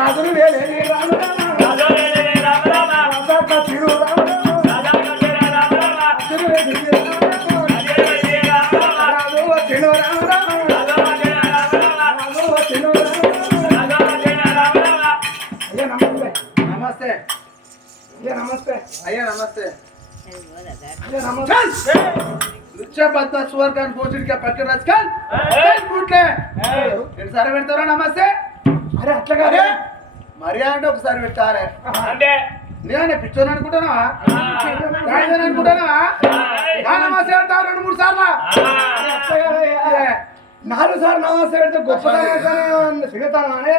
రాజులు రామ రాజు రాజు నమస్తే. అయ్యా నమస్తే. అయ్యా నమస్తే. అయ్యా నమస్తే. లుచ్చా పద్మ సువర్గాన్ని పోచుడికి పక్కన రాజుకాల్ కూట్లే ఎన్నిసారి పెడతారా నమస్తే? అరే అట్లా కాదే. మరి అంటే ఒకసారి పెట్టారే అంటే? నేనే పిచ్చోని అనుకుంటున్నావా ఆ నమస్తే అంటావు రెండు మూడు సార్లు. నాలుగు సార్లు నమస్తే పెడితే గొప్పతనం సిగతాను అని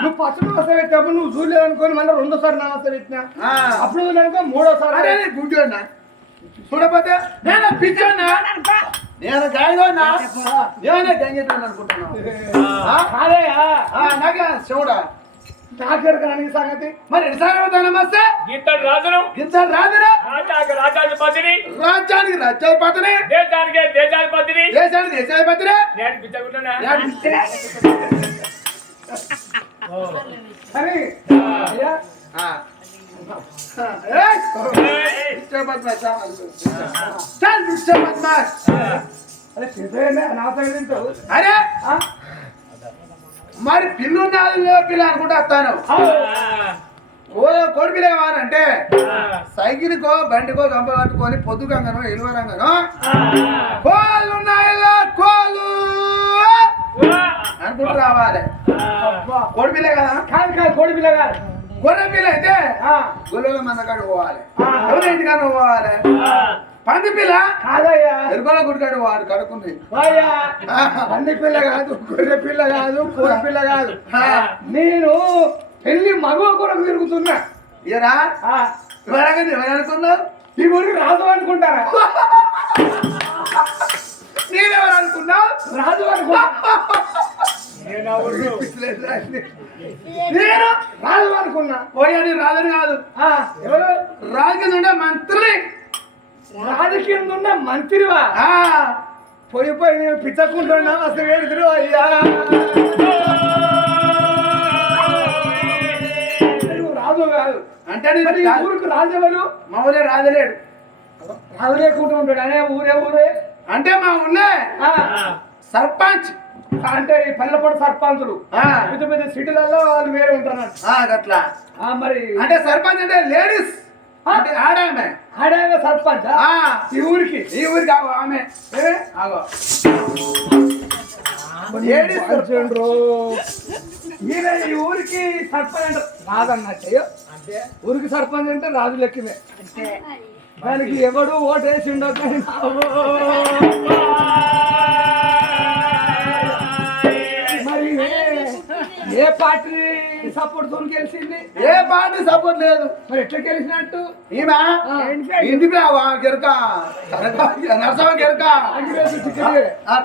నువ్వు ఫస్ట్ నమస్తే పెట్టినప్పుడు నువ్వు చూడలేదు అనుకోని మళ్ళీ రెండోసారి నమస్తే పెట్టినా. అప్పుడు అనుకో మూడోసారి అరే గుడ్డి అన్నా. చూడపోతే నేను పిచ్చోన్నా? నేను గాయదోన్నా నేనే గంగెత్తాను అనుకుంటున్నాను. నాకే శివుడా. డాక్టర్ కానీ సంగతి. మరి ఎన్నిసార్లు నమస్తే? గీతడు రాజును. ఇంత రాదురా రాజాకి రాజాధిపతిని రాజ్యానికి రాజ్యాధిపతిని? దేశానికి దేశాధిపతిని. దేశానికి దేశాధిపతిరా నేను పిచ్చగుంటున్నా అయ్యా. అరే చేసేయండి నాతో తింటావు అరే ఆ? మరి పిల్లు నాలుగు పిల్ల అనుకుంటా వస్తాను. ఓ కోడి పిల్ల ఏమనంటే సైకిల్కో బండికో గంప కట్టుకొని పొద్దుగంగనో ఎలువరంగనో కోళ్ళు ఉన్నాయిలా కోళ్ళు! అనుకుంటూ రావాలి. కోడి పిల్ల కదా? కాదు కాదు కోడి పిల్ల కాదు. గొర్రె పిల్ల అయితే గొర్రెల మంద పోవాలి. ఎవరి ఇంటికన్నా పోవాలి? పంది పిల్ల? కాదయ్యా. ఎరుకోల గుడికాడు వాడు కడుకుంది అయ్యా పంది పిల్ల కాదు గొర్రె పిల్ల కాదు కోడి పిల్ల కాదు. నేను పెళ్ళి మగవ కొరకు తిరుగుతున్నా. ఇయరా ఆ, ఎవరగా ఎవరు అనుకున్నావు ఈ ఊరికి రాదు అనుకుంటారా? నేనెవరు అనుకున్నావు రాదు అనుకుంటా. నేను రాదు అనుకున్నా. పోయాని రాదని కాదు. ఆ, ఎవరు? రాజు నుండే మంత్రి రాజకీయం ఉన్న మంత్రివా? ఆ. పోయి పోయి నేను పిచ్చకుంటున్నా అసలు వేడుతురు అయ్యా. రాజు కాదు. అంటే ఊరికి రాజెవరు మా ఊరే రాజలేడు. రాజు లేకుండా ఉంటాడు అనే ఊరే ఊరే? అంటే మా ఊళ్ళే ఆ, సర్పంచ్. అంటే ఈ పల్లెపూడి సర్పంచులు. ఆ, పెద్ద పెద్ద సిటీలలో వాళ్ళు వేరే ఉంటారు ఆ, గట్లా. ఆ మరి అంటే సర్పంచ్ అంటే లేడీస్. అంటే ఆడామె ఆడాయన సర్పంచ్? ఆ, ఈ ఊరికి? ఈ ఊరికి ఆగో ఆమె? ఆగో. లేడీస్ సర్పంచ్. ఈయన ఈ ఊరికి సర్పంచ్. అంటే రాదన్నట్టు అంటే? ఊరికి సర్పంచ్ అంటే రాజు లెక్కనే దానికి ఎవడు ఓటేసిండో కానీ మరి? ఏ- ఏ పార్టీ సపోర్ట్తో గెలిచింది. ఏ పార్టీ సపోర్ట్ లేదు. మరి ఎట్లా గెలిచినట్టు? ఈమె ఇంటి పేవా గెరక. నరసమ్మ గెరక.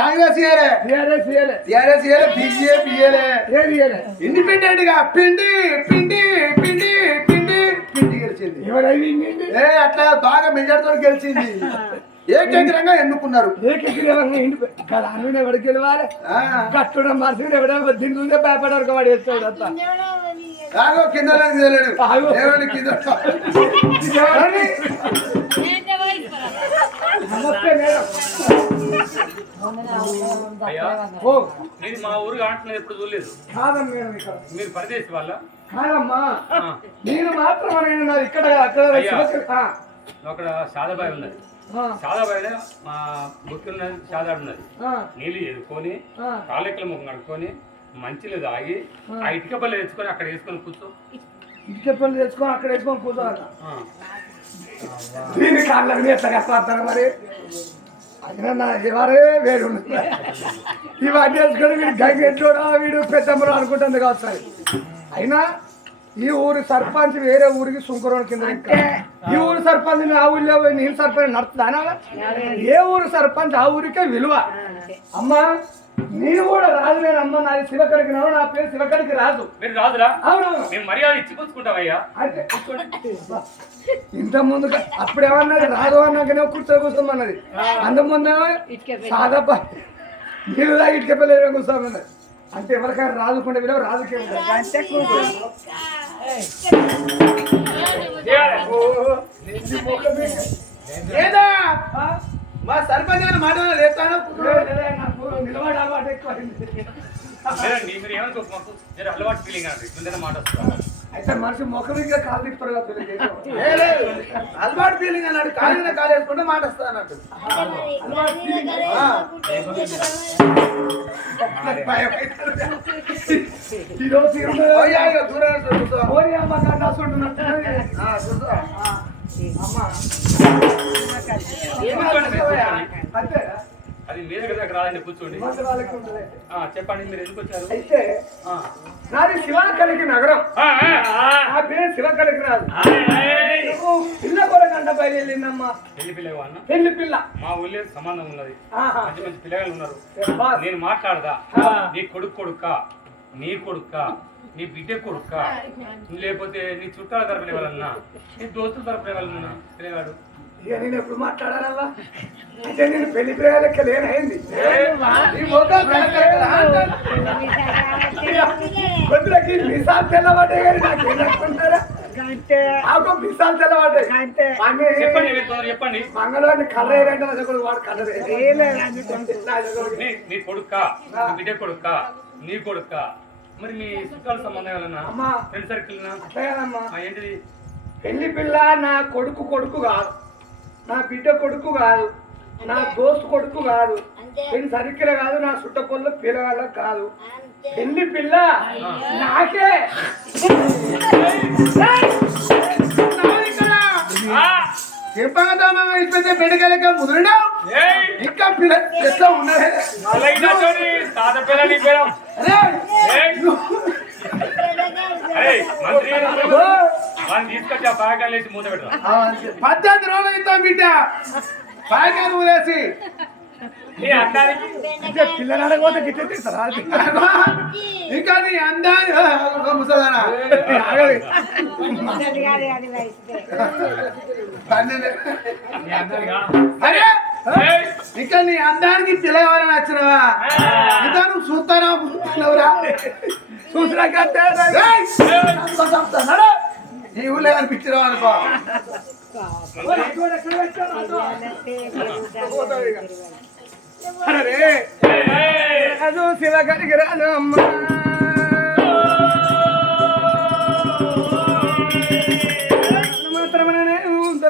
Congress TRS BJP. ఇండిపెండెంట్గా పిండి పిండి పిండి పిండి పిండి గెలిచింది? ఏ అట్లా బాగా మెజార్టీతో గెలిచింది. ఏకగ్రంగా ఎన్నుకున్నారు. ఏకగ్రీవంగా ఇంటి పె- కదా అనుకుని ఎవరికి గెలవాలి? ఆ, కట్టుడం మనుషులు ఎవడో దీని చూసే భయపడరు వాడు వేస్తాడు అంతా. కింద తెలియడు ఆగో. దేవుడి కింద నమస్తే మేడం. మా ఊరు ఎప్పుడు చూడలేదు. కాదమ్మ మేడం ఇక్కడ. మీరు పరదేశ్ వాళ్ళ? కాదమ్మా. నేను మాత్రం ఇక్కడ అక్కడ అక్కడ సాదాబాయి ఉన్నది. ఆ, సాదాబాయిలో మా బుక్కి ఉన్నది. నీళ్ళు ఎదుకొని. కాళ్ళెక్కల ముఖం కడుక్కొని మంచిలో తాగి ఆ. ఇటుక బల్ల తెచ్చుకొని అక్కడ వేసుకొని కూర్చో. ఇటుక పనులు తెచ్చుకొని అక్కడ వేసుకొని కూర్చోవాలి. దీని కాళ్ళ మీద ఎట్లా కష్టపడతారు మరి? అయినా వేరు ఇవన్నీ వేసుకొని వీడు గంగెట్లోడా వీడు పెద్దమ్మడు అనుకుంటుంది అది. అయినా ఈ ఊరి సర్పంచ్ వేరే ఊరికి సుంకరోని కింద. ఈ ఊరు సర్పంచ్ ఆ ఊళ్ళో పోయి నేను సర్పంచ్ నడుతుందా ఏ ఊరు సర్పంచ్ ఆ ఊరికే విలువ. అమ్మా నేను కూడా రాజు నేను అమ్మ నాది శివకడికి నావు నా పేరు శివకడికి రాజు. మీరు రాదురా అవునవును మేము మర్యాద ఇచ్చి కూర్చుకుంటామయ్యా. అంటే ఇంత ముందు అప్పుడు ఏమన్నది? రాదు అన్నాకనే కూర్చో కూర్చోమన్నది. అంత ముందేమో సాదా నీళ్ళు ఇటుక పిల్లలు కూర్చోమన్నది. అంటే ఎవరికైనా రాజుకుంటే విలువ రాజుకే ఉంటుంది. మీద. ఆ? మా సర్పంచ్ గారు మాట లేస్తాను నిలబడి అలవాటు జర అలవాటు ఫీలింగ్ అండి ముందర మాట వస్తుంది? అయితే మనిషి ముఖం ఇంకా కాలు తిప్పుతారు అలవాటు ఫీలింగ్ అన్నాడు. కాలు కాలు వేసుకుంటే మాట వస్తా అన్నట్టు. అమ్మ. అంతే అది మీ దగ్గర దగ్గర రాదండి కూర్చోండి. చెప్పండి మీరు ఎందుకు వచ్చారు? అయితే. నాది శివకలికి నగరం. నా పేరు శివకలికి రాదు పిల్ల కొరకంట బయలుదేరిందమ్మా. పెళ్ళి పిల్లగా అన్న పెళ్ళి పిల్ల. మా ఊళ్ళో సంబంధం ఉన్నది. మంచి మంచి పిల్లగాళ్ళు ఉన్నారు. నేను మాట్లాడదా. నీ కొడుకు కొడుక నీ కొడుక నీ బిడ్డ కొడుక లేకపోతే నీ చుట్టాల తరపున ఎవరన్నా? నీ దోస్తుల తరపున ఎవరన్నా పిల్లగాడు ఇక నేను ఎప్పుడు మాట్లాడాలా అంటే నేను పెళ్ళి పిల్లలకి లేనైంది. కొద్దిలకి మిసాలు తెల్లబడ్డాయి కానీ నాకు ఏం అనుకుంటారా అంతే నాకు మిసాలు తెల్లబడ్డాయి. చెప్పండి చెప్పండి. మంగళవారిని కలరేరంటే నా దగ్గర వాడు కలరే నీ నీ కొడుక నీ బిడ్డ కొడుక నీ కొడుక. మరి మీ చుట్టాల సంబంధం అమ్మా. ఫ్రెండ్ సర్కిల్ అట్లగానమ్మా ఏంటిది? పెళ్ళి పిల్ల నా కొడుకు కొడుకు కాదు. నా బిడ్డ కొడుకు కాదు నా దోస్తు కొడుకు కాదు పెళ్ళి సరికిల కాదు నా చుట్టపొల్ల పిల్లగాళ్ళ కాదు. పెళ్ళి పిల్ల నాకే. చెప్పగా ఇచ్చిపోతే బెడగలక ముదిరినావు ఏయ్! ఇంకా పిల్ల ఎట్లా తాత పిల్ల నీ పేరు తీసుకొచ్చి ఆ మూత పద్దెనిమిది రోజులు అవుతాం బిడ్డ. పాయకాలు ఊరేసి. నీ గిట్ల తీస్తారా? ఇంకా నీ అందాన్ని అరే! ఇంకా నీ అందానికి పిల్లవారని వచ్చినవా ఇంకా నువ్వు చూస్తారా చూస్తున్నావురా? చూసినాక అంతే. నీ ఊళ్ళో కనిపించినావు అనుకో. అరే శివగారికి అమ్మా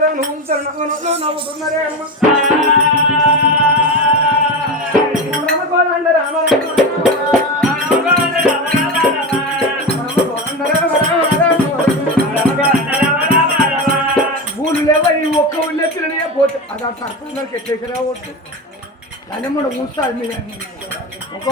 ఉంతరను ఉంతరను నవ్వుతున్నారే అమ్మ రామ పోతే అది ఆ సర్పంచ్ ఎట్లేసినా పోతే దాన్ని మీద ఒక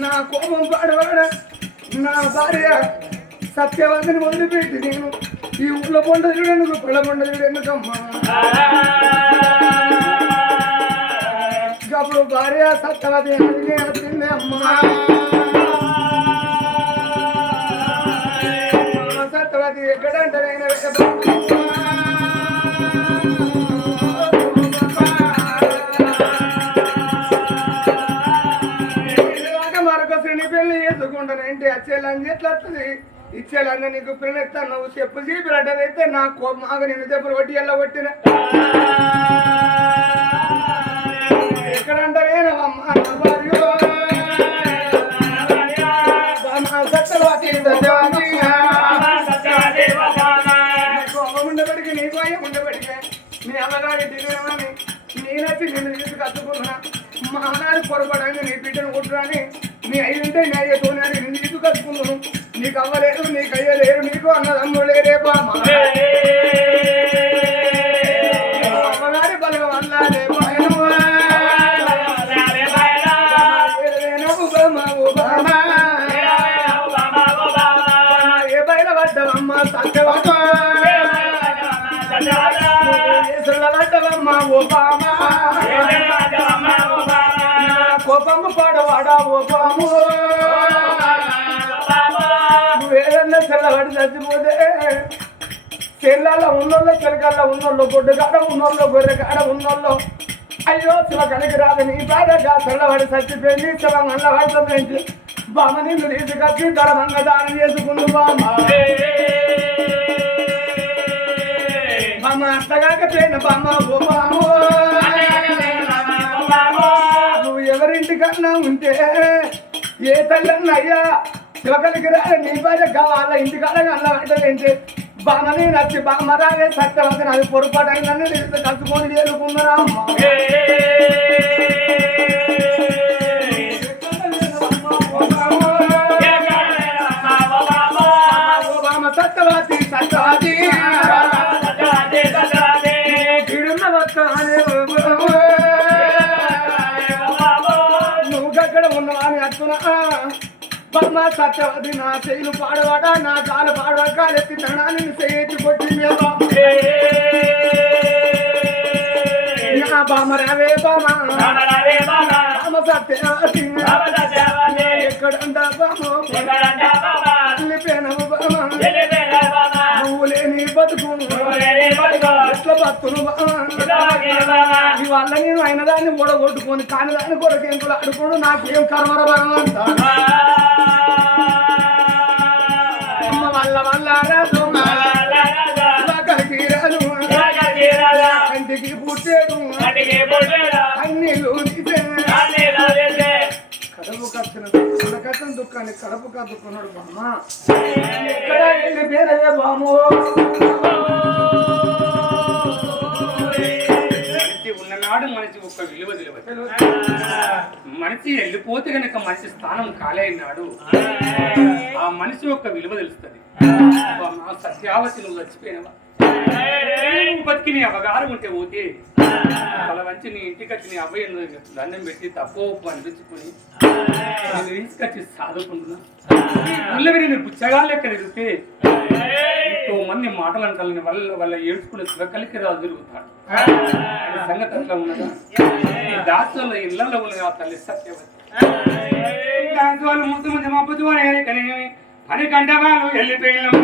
నా కోపం పాడవాడ నా భార్య సత్యవాదిని వదిలిపెట్టి నేను ఈ ఊళ్ళో పంట చూడను పిల్ల పంట చూడెందుకమ్మా అప్పుడు భార్య సత్యవాది అడిగి వచ్చింది అమ్మా అది ఎక్కడంటే నేను మరొకసారి పెళ్ళి చేసుకుంటానంటే అచ్చేయాలని ఎట్లా వస్తుంది? ఇచ్చేయాలని నీకు పిల్లెత్తా నువ్వు చెప్పు చీపి అడ్డదైతే నా కోపమాగ నేను దెబ్బలు కొట్టి ఎలా కొట్టిన? ఎక్కడంటారేనమ్మా చేయమని నేనైతే నేనొచ్చి నిన్ను తీసుకొచ్చుకున్నా మా నాన్న పొరపడని నీ బిడ్డను కుట్టురాని నీ అయ్యుంటే నీ అయ్యతోనని నిన్ను తీసుకొచ్చుకున్నాను నీకు అవ్వలేదు నీకు అయ్యలేరు నీకు అన్నదమ్ముడు లేరే బామ్మ అమ్మగారి బలం బామ్మ ఓ బామ్మ. కోపము పాడవాడా ఓబాము. నువ్వేదన్నా చెల్లబడి చచ్చిపోతే చెల్లాల ఉన్నోళ్ళు చెలకల్ల ఉన్నోళ్ళు గొడ్డు కాడ ఉన్నోళ్ళు గొర్రె కాడ ఉన్నోళ్ళు. అయ్యో శివ కనికి రాదు నీ భార్యగా చల్లబడి చచ్చిపోయింది శివ మల్ల పడుతుంది బామ నిన్ను తీసుకొచ్చి ధర్మంగా దానం చేసుకుందు బామ. బామ అత్తగాక చేయను బామ్మ ఓ ఎవరింటికన్నా ఉంటే ఏ తల్లన్నయ్యా? అయ్యా శివకలికి రా నీ భార్య కావాల? ఇంటికాడ అన్న వెంటనే బామని నచ్చి బామరాగే సత్యవతి అది పొరపాటు అయిందని నేను కలుసుకొని చేరుకున్నారా బొమ్మ సత్యవతి నా చెయ్యిలు పాడవాడా నా కాలు పాడవా కాలెత్తి తనాన్ని చేతి కొట్టి నా బామ రవే బామ. బామ సత్యవతి. ఎక్కడంటా బామ? నువ్వు లేని బతుకు. బామ ఇవాళ నేను అయిన దాన్ని ఓడగొట్టుకొని కాని దాన్ని కొరకు ఎంకులు అడుకోడు నాకేం కర్మర భగవంత అమ్మ వల్ల వల్ల కంటికి పుట్టేడు అన్నిలు కడుపు కత్తిన కడకత్తిన దుఃఖాన్ని కడుపు కత్తుకున్నాడు బామ్మ. ఎక్కడ వెళ్ళి పేరవే బాము మనిషి వెళ్ళిపోతే గనక మనిషి స్థానం అయినాడు ఆ మనిషి యొక్క విలువ తెలుస్తుంది. మా సత్యావతి నువ్వు చచ్చిపోయినవా? నువ్వు బతికి నీ అవగాహన ఉంటే పోతే వాళ్ళ మంచి నీ ఇంటికి వచ్చి నీ అబ్బాయి దండం పెట్టి తప్పు అనిపించుకొని నేను తీసుకొచ్చి చదువుకుంటున్నా మళ్ళీ నేను పుచ్చగాలు లెక్క తిరిగితే ఎంతో మంది మాటలు అంటారు వాళ్ళ వాళ్ళ ఏడ్చుకునే శివకలికి రాజు తిరుగుతాడు. సంగతి అట్లా ఉన్నదా? దాసుల ఇళ్ళలో ఉన్నది ఆ తల్లి సత్యవతి. దాసులు ముద్దు ముద్దు మబ్బుతూ అనేది కానీ పని కంట వాళ్ళు వెళ్ళిపోయినాం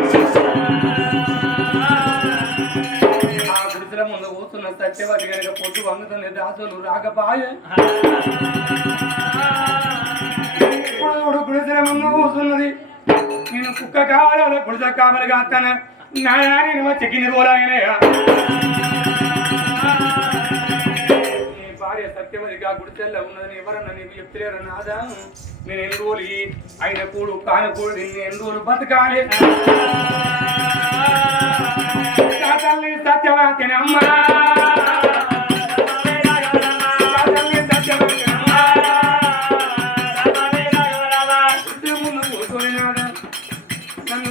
ఆ గుడిసెల ముందు కూర్చున్న సత్యవతి కనుక పొట్టు వంగుతుంది దాసులు రాకపాయే ఇప్పుడు గుడిసెల ముందు కూర్చున్నది. నేను కుక్క కావాలా? గుడిసె కావాలి కాస్తాను నా నేను వచ్చి గిన్నె నీ భార్య సత్యవతిగా గుడిసెల్లో ఉన్నదని ఎవరన్నా నీకు చెప్తలేరు నాదా? నేను ఎన్ని రోజులు ఆయన కూడు కాని కూడు నిన్ను ఎన్ని రోజులు బతకాలి? నా తల్లి సత్యవతిని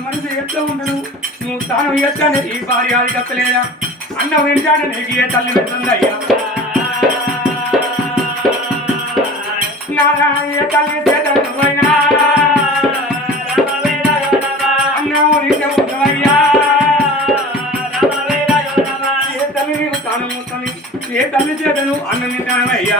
మనసు ఎట్లా ఉండదు నువ్వు తాను ఎత్తాను ఈ భార్య అది కత్తలేదా అన్న వింటాడు నీకు ఏ తల్లి పెడుతుందయ్యా నాదా ఏ తల్లి ఏ తల్లి చేతను అన్న తింటానవయ్యా?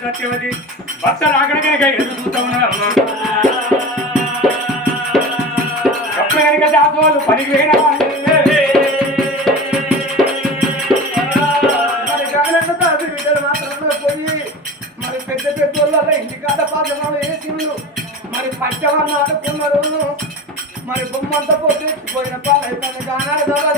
సత్యవతి. భర్త రాకడ కనుక ఎదురు చూస్తా ఉన్నారమ్మ అప్పుడు కనుక పనికి మరి పెద్ద పెద్ద వాళ్ళ ఇంటికాడ పాత్రలు వేసిండు మరి పచ్చవన్న ఆడుకున్నారు మరి బొమ్మంతా పోతే పోయిన పాలు అయిపోయిన గానాలు దొరకదు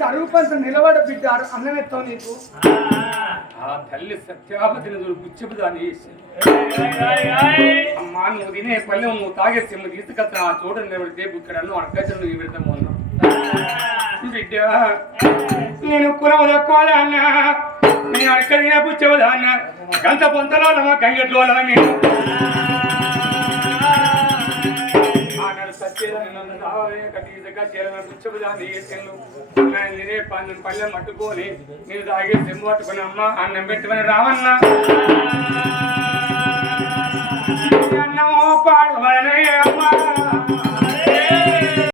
చరువు నిలబడ బిడ్డ అన్నమెత్తావు నీకు. ఆ తల్లి సత్యాపతిని నువ్వు గుచ్చపు దాన్ని అమ్మా నువ్వు తినే పల్లెం నువ్వు తాగే సిమ్ము తీసుకొచ్చిన ఆ చూడండి ఎవరితే ఇక్కడ నువ్వు అడగచ్చు నువ్వు పెడతాము అన్నా బిడ్డ నేను కులం తక్కువ అన్న నేను అడక తినే పుచ్చవదా అన్న గంత పొంతలో గంగట్లో నేను నేను తినే పన్ను పల్లెం పట్టుకొని నేను తాగే సిమ్ము పట్టుకొని అమ్మ అన్నం పెట్టుకుని రావన్న అన్నమో పాడు అమ్మా